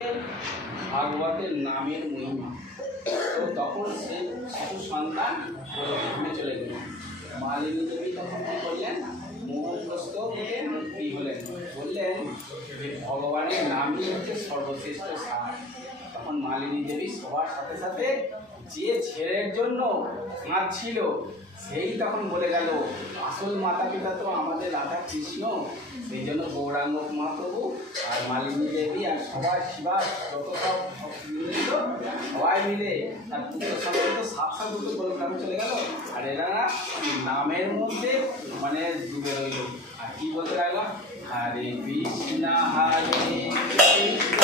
ভাগবতের নামের মহিমা। তো তখন সে শিশু সন্তান ওখানে চলে গেল। মালিনী দেবী তখন কী করলেন? মোহগ্রস্ত থেকে মুক্তি হলেন, বললেন যে ভগবানের নামই হচ্ছে সর্বশ্রেষ্ঠ সার। তখন মালিনী দেবী সবার সাথে সাথে যে ছেলের জন্য কাঁদছিল সেই তখন বলে গেল আসল মাতা পিতা তো আমাদের রাধা কৃষ্ণ। সেই জন্য গৌরাঙ্গ মহাপ্রভু আর মালিনী দেবী আর সবাই শিবার যত সব সবাই মিলে তার পুত্র সঙ্গে সাত দুটো গোলগ্রামে চলে গেল। আর এরা নামের মধ্যে মানে ডুবে রইল। আর কি বলতে গেল? হরে কৃষ্ণ হরে কৃষ্ণ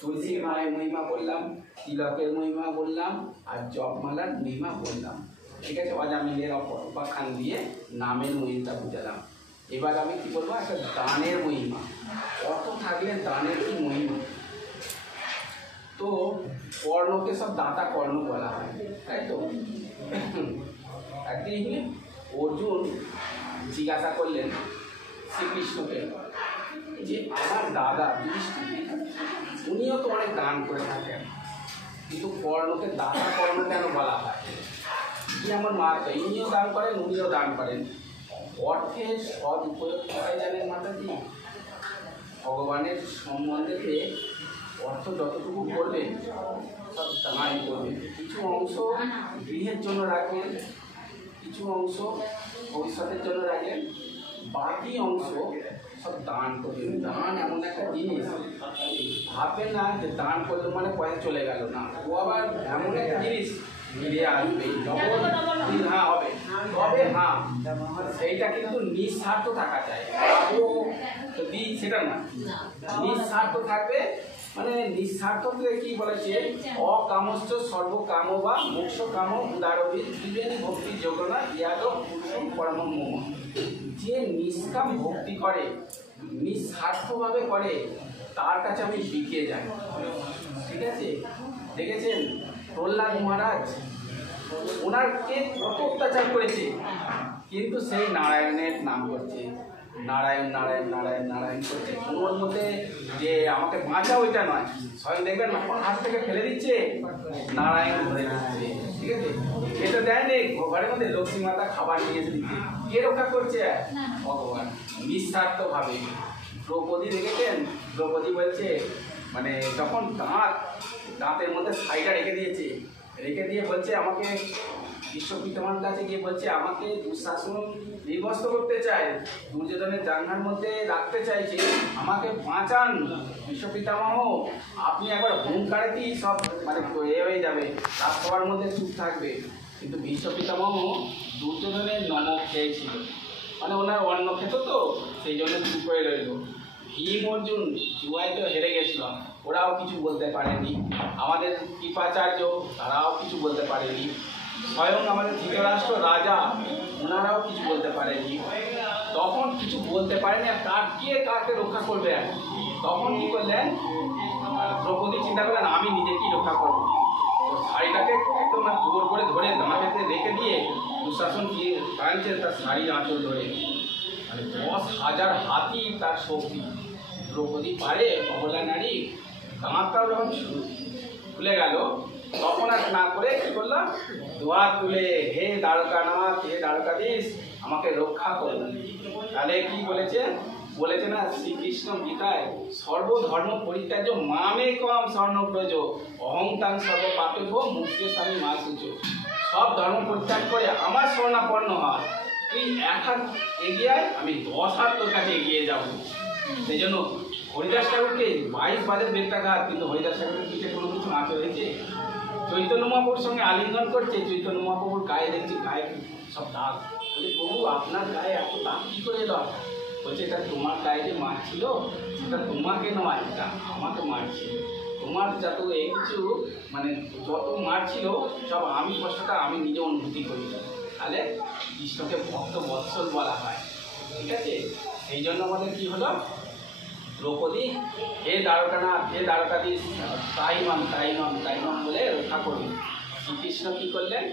তুলসীর মায়ের মহিমা বললাম, তিলকের মহিমা বললাম, আর জপমালার মহিমা বললাম। ঠিক আছে, অজামিলের উপাখ্যান দিয়ে নামের মহিমাটা বুঝালাম। এবার আমি কি বলবো? একটা দানের মহিমা। অর্থ থাকলে দানের কি মহিমা। তো কর্ণকে সব দাতা কর্ণ বলা হয়, তাই তো? একদিন অর্জুন জিজ্ঞাসা করলেন শ্রীকৃষ্ণকে যে আমার দাদা যুধিষ্ঠির উনিও তো অনেক দান করে থাকেন, কিন্তু কর্ণকে দাতা কর্ণ কেন বলা হয়? কি আমার মাতা ইনিও দান করেন, উনিও দান করেন। অর্থের সদ উপয়োগ করাই জানেন মাতাজি। ভগবানের সম্বন্ধে অর্থ যতটুকু করবেন সব দান করবেন। কিছু অংশ গৃহের জন্য রাখবেন, কিছু অংশ ভবিষ্যতের জন্য রাখবেন, বাকি অংশ সব দান করবেন। দান এমন একটা জিনিস, ভাববেন না যে দান করলে মানে পয়সা চলে গেল, না। ও আবার এমন একটা জিনিস ফিরে আসবে, ডবল হ্যাঁ হবে। তবে হ্যাঁ, সেইটা কিন্তু নিঃস্বার্থ থাকা চাই। ও যদি সেটা না নিঃস্বার্থ থাকবে, মানে নিঃস্বার্থ কি বলেছে? অকামশ্চ সর্বকাম বা মোক্ষ কাম উদারবিদ বিবেনী ভক্তি যোগনা ইয়াদ পুরুষম পরম মম। যে নিষ্কাম ভক্তি করে, নিঃস্বার্থভাবে করে, তার কাছে আমি বিকে যাই। ঠিক আছে, দেখেছেন প্রহ্লাদ মহারাজ ওনারকে কত অত্যাচার করেছে, কিন্তু সেই নারায়ণের নাম করছে, নারায়ণ নারায়ণ নারায়ণ নারায়ণ করছে। ওর মধ্যে যে আমাকে বাঁচাও এটা নয়, স্বয়ং দেখবেন পাহাড় থেকে ফেলে দিচ্ছে, নারায়ণ ধরে দিচ্ছে। ঠিক আছে, এটা দেয়নি ঘরের মধ্যে লক্ষ্মী মাতা খাবার নিয়ে এসে দিচ্ছে। কে রক্ষা করছে? ভগবান, নিঃস্বার্থভাবে। দ্রৌপদী দেখেছেন, দ্রৌপদী বলছে মানে যখন দাঁতের মধ্যে ছাইটা রেখে দিয়েছে, রেখে দিয়ে বলছে আমাকে বিশ্ব পিতামহের কাছে গিয়ে বলছে আমাকে দুঃশাসন নির্বস্ত করতে চায়, দুর্যোধনের জাঙ্গার মধ্যে রাখতে চাইছে, আমাকে বাঁচান বিশ্ব পিতামহ। আপনি একবার হুঙ্কারেতেই সব মানে এ হয়ে যাবে, তার সবার মধ্যে চুপ থাকবে। কিন্তু বিশ্ব পিতামহ দুর্যোধনের নমক খেয়েছিল, মানে ওনার অন্ন খেত, তো সেই জন্য চুপ হয়ে রইল। ভীম অর্জুন জুয়ায় তো হেরে গেছিল, ওরাও কিছু বলতে পারেনি। আমাদের কৃপাচার্য তারাও কিছু বলতে পারেনি। স্বয়ং আমাদের ধৃতরাষ্ট্র রাজা ওনারাও কিছু বলতে পারেনি। তখন কিছু বলতে পারেনি, আর কাকে রক্ষা করবে? তখন কি করলেন? দ্রৌপদী চিন্তা করলেন আমি নিজেকেই রক্ষা করবো। তো শাড়িটাকে একদম জোর করে ধরে দাঁড়াতে রেখে দিয়ে দুঃশাসন কি টানছে তার শাড়ির আঁচল ধরে, মানে 10,000 হাতি তার শক্তি। দ্রৌপদী পারে, অবলা নারী, দাঁতটাও যখন খুলে গেল, তখন আর না করে কি করলাম? দুহাত তুলে হে দ্বারকানাথ, হে দ্বারকাধীশ, আমাকে রক্ষা করুন। তাহলে কি বলেছে? বলেছে না শ্রীকৃষ্ণ গীতায়, সর্বধর্ম পরিত্যাজ্য মামেকম শরণব্রজ অহংতাং সর্বপাপেভ্য মুক্তি স্বামী মা সূচ। সব ধর্ম পরিত্যাগ করে আমার শরণাপন্ন হয়, তুই এক হাত এগিয়ে আয়, আমি 10 হাত তোর কাছে এগিয়ে যাব। সেই জন্য হরিদাস ঠাকুরকে 22 বারের বেত্রাঘাত, কিন্তু হরিদাস ঠাকুরের পিঠে কোনো কিছু আঁচ হয়েছে? চৈতন্য মহাপ্রভুর সঙ্গে আলিঙ্গন করছে, চৈতন্য মহাপ্রভুর গায়ে দেখছি গায়ে সব দাগ। বলছে প্রভু আপনার গায়ে এত দাগ কী করে এলো? বলছে এটা তোমার গায়ে যে মারছিল সেটা তোমাকে নয়, এটা আমাকে মারছিল। তোমার যত কিছু মানে যত মারছিল সব আমি কষ্টটা আমি নিজে অনুভূতি করি। তাহলে কৃষ্ণকে ভক্ত বৎসল বলা হয়, ঠিক আছে? সেই জন্য আমাদের কী হলো, দ্রৌপদী হে দ্বারকানাথ, হে দ্বারকাধীশ, তাই নন বলে রক্ষা করুন। শ্রীকৃষ্ণ কী করলেন,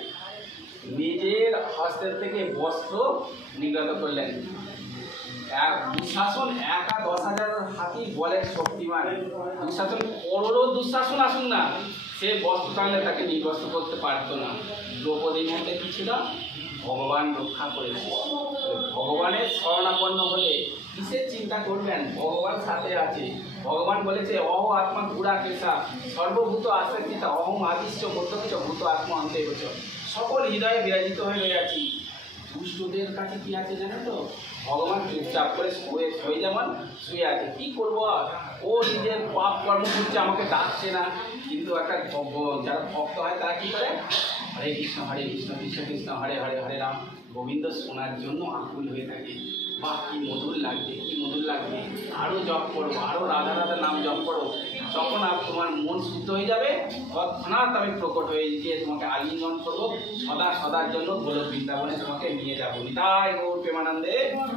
নিজের হস্তের থেকে বস্ত্র নির্গত করলেন। দুঃশাসন একা 10,000 হাতি বলের শক্তিমান, দুঃশাসন করোড়ও দুঃশাসন আসুন না, সে বস্ত্র টানলে তাকে নির্বস্ত্র করতে পারতো না। দ্রৌপদীর মধ্যে কী ছিল, ভগবান রক্ষা করেছে। ভগবানের শরণাপন্ন হলে কিসের চিন্তা করবেন, ভগবান সাথে আছে। ভগবান বলেছে অহ আত্মা গুড়া কেশা সর্বভূত আশ্রিতা অহম আদিশ্য বদ্ধ ভূত আত্মা অন্তে বচ, সকল হৃদয়ে বিরাজিত হয়ে রয়েছি। দুষ্টদের কাছে কি আছে জানো তো, ভগবান চুপচাপ করে শুয়ে যেমন শুয়ে আছে, কি করবো আর, ও নিজের পাপ কর্ম করছে, আমাকে ডাকছে না। কিন্তু একটা যারা ভক্ত হয় তারা কি করে, হরে কৃষ্ণ কৃষ্ণ কৃষ্ণ হরে হরে হরে রাম গোবিন্দ শোনার জন্য আকুল হয়ে থাকে। বাহ কি মধুর লাগছে, কি মধুর লাগছে, আরও জপ করবো, আরও রাধা রাধা নাম জপ করো। যখন তোমার মন শুদ্ধ হয়ে যাবে তৎক্ষণাৎ আমি প্রকট হয়ে গিয়ে তোমাকে আলিঙ্গন করবো, সদার জন্য গোলক বৃন্দাবনে তোমাকে নিয়ে যাবো। তাই গৌর প্রেমানন্দে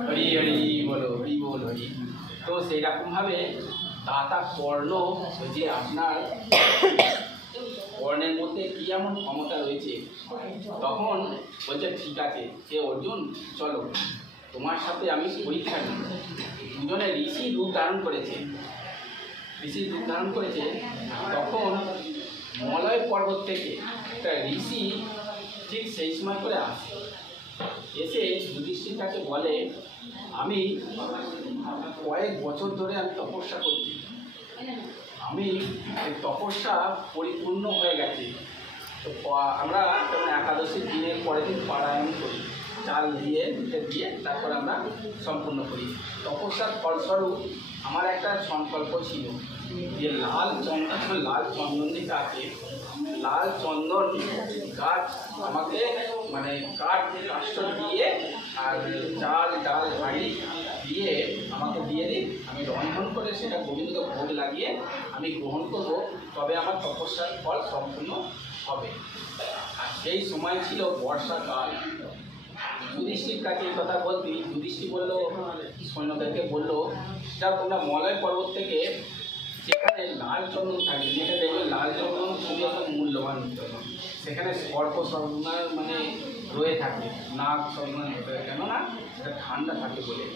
হরি হরি বলো, হরি বল হরি। তো সেই রকমভাবে দাতা কর্ণ যে আপনার কর্ণের মধ্যে কি এমন ক্ষমতা রয়েছে, তখন বলছে ঠিক আছে সে অর্জুন চলো তোমার সাথে আমি পরীক্ষা নিই। দুজনে ঋষি রূপ ধারণ করেছে, তখন মলয় পর্বত থেকে একটা ঋষি ঠিক সেই সময় করে আসে, এসে যুধিষ্ঠির তাকে বলে আমি কয়েক বছর ধরে আমি তপস্যা করছি, আমি তপস্যা পরিপূর্ণ হয়ে গেছে। তো আমরা যেমন একাদশীর দিনের পরের দিন পারায়ণ করি, চাল দিয়ে তারপর আমরা সম্পূর্ণ করি। তপস্যার ফলস্বরূপ আমার একটা সংকল্প ছিল যে লাল চন্দন যেটা আছে, লাল চন্দন গাছ আমাকে মানে কাষ্ঠ দিয়ে আর চাল ডাল হাঁড়ি দিয়ে আমাকে দিয়ে দিন, আমি রন্ধন করে সেটা গোবিন্দকে ভোগ লাগিয়ে আমি গ্রহণ করব, তবে আমার তপস্যার ফল সম্পূর্ণ হবে। আর সেই সময় ছিল বর্ষাকাল। যুধিষ্ঠির কাছে এই কথা বলতে যুধিষ্ঠির বললো, সৈন্যদেরকে বললো যা তোমরা মলয় পর্বত থেকে যেখানে লাল চন্দন থাকে, যেটা দেখবে লাল চন্দন খুবই একটা মূল্যবান চন্দন, সেখানে সর্প সর্বনার মানে রয়ে থাকে, নাক সর্বনার হতে হয়, কেননা সেটা ঠান্ডা থাকে বলে।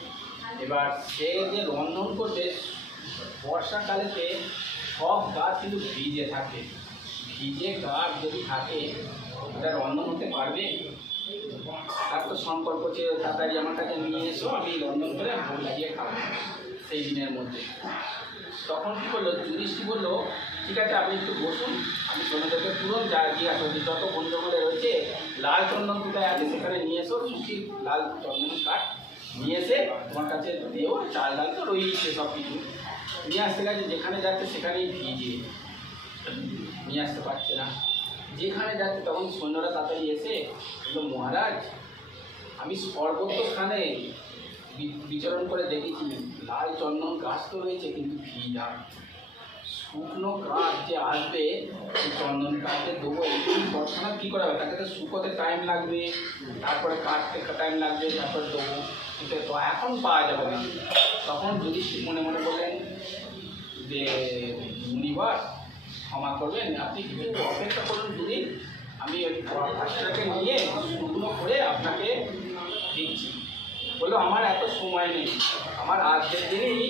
এবার সে যে রন্ধন করবে বর্ষাকালেতে সব গাছ কিন্তু ভিজে থাকে, ভিজে গাছ যদি থাকে ওটা রন্ধন হতে পারবে? তার তো সংকল্প ছিল তাড়াতাড়ি আমার কাছে নিয়ে এসো, আমি রন্ধন করে ভোগ লাগিয়ে খাবো সেই দিনের মধ্যে। তখন কী করলো, যুধিষ্ঠির বললো ঠিক আছে আপনি একটু বসুন, আমি সৈন্যদেরকে তুরন্ত জিজ্ঞাসা করছি যত বন্ধুগুলো রয়েছে লাল চন্দন কোথায় আছে সেখানে নিয়ে এসো, সুখী লাল চন্দন কাঠ নিয়ে এসে তোমার কাছে দিয়েও, চাল ডাল তো রয়েছে সব কিছু নিয়ে আসতে গেছে, যেখানে যাচ্ছে সেখানেই ভিজে নিয়ে আসতে পারছে না, যেখানে যাচ্ছে তখন সৈন্যরা তাড়াতাড়ি এসে বললো মহারাজ আমি সর্বত্র স্থানে বিচরণ করে দেখেছি লাল চন্দন গাছ তো রয়েছে কিন্তু ভিজা, শুকনো কাঠ যে আসবে সেই চন্দন কাঠে দেবো, এই তৎক্ষণাৎ কী করা হবে, তাকে তো শুকোতে টাইম লাগবে, তারপরে কাটতে টাইম লাগবে, তারপরে দেবো, কিন্তু তো এখন পাওয়া যাবে না। তখন যুধিষ্ঠির মনে মনে বললেন যে মুনিবার ক্ষমা করবেন, আপনি কিছু অপেক্ষা করুন দুদিন, আমি ওই কাজটাকে নিয়ে শুকনো করে আপনাকে দিচ্ছি। বললো আমার এত সময় নেই, আমার আজকের দিনেই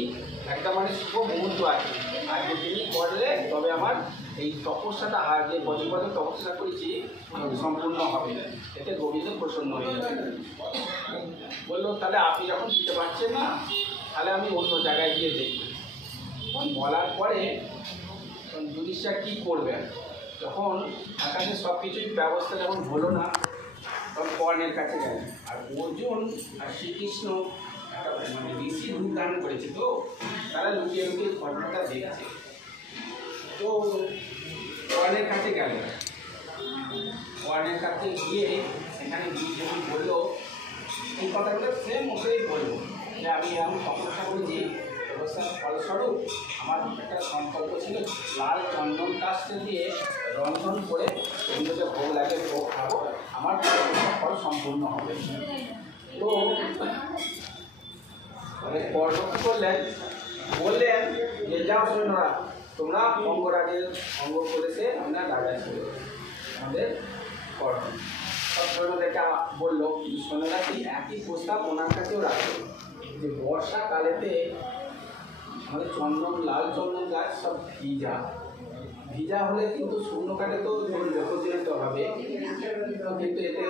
একটা মানে শুভ মুহূর্ত আছে, আজকের দিনই করলে তবে আমার এই তপস্যাটা আর যে বছর বছর তপস্যা করেছি সম্পূর্ণ হবে, এতে গোবিন্দ প্রসন্ন হয়ে যাবে। বললো তাহলে আপনি যখন দিতে পারছেন না তাহলে আমি অন্য জায়গায় গিয়ে দেখি। বলার পরে যুধিষ্ঠির কী করবেন, যখন আকাশে সব কিছুই ব্যবস্থা যখন হলো না তখন কর্ণের কাছে গেলেন, আর অর্জুন আর শ্রীকৃষ্ণ মানে ঋষি রূপ ধারণ করেছে, তো তারা লুকিয়ে লুকিয়ে ঘটনাটা দেখছে। তো ওয়ার্ডের কাছে গেল, ওয়ার্ডের কাছে গিয়ে সেখানে গিয়ে যখন বললো এই কথাগুলো সেম ওকেই বলবো যে আমি সমস্যা করেছি, অবস্থার ফলস্বরূপ আমার একটা সংকল্প ছিল লাল চন্দন কাস্তে দিয়ে রন্ধন করে এগুলোকে ভোগ লাগে, ভোগ খাবো, আমার ফল সম্পূর্ণ হবে। তো মানে কর্ণ কী করলেন, বললেন যে যাও সৈন্যরা, তোমরা অঙ্গরাজের অঙ্গ করেছে আমরা রাজা ছিল আমাদের কর্ণ। সব সৈন্যদেরকে বললো, কিন্তু সৈন্যরা কি একই প্রস্তাব ওনার কাছেও রাখে যে বর্ষাকালেতে আমাদের চন্দন, লাল চন্দন গাছ সব ভিজা, ভিজা হলে কিন্তু শূন্য কাটে তো প্রতিনিধিত হবে, কিন্তু এতে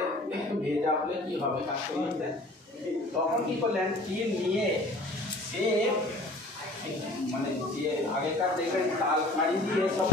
ভেজা হলে কি হবে কাজ করতে। তখন কি করলেন, তীর নিয়ে সে মানে যে আগেকার দেখবেন তাল কাঁড়ি দিয়ে সব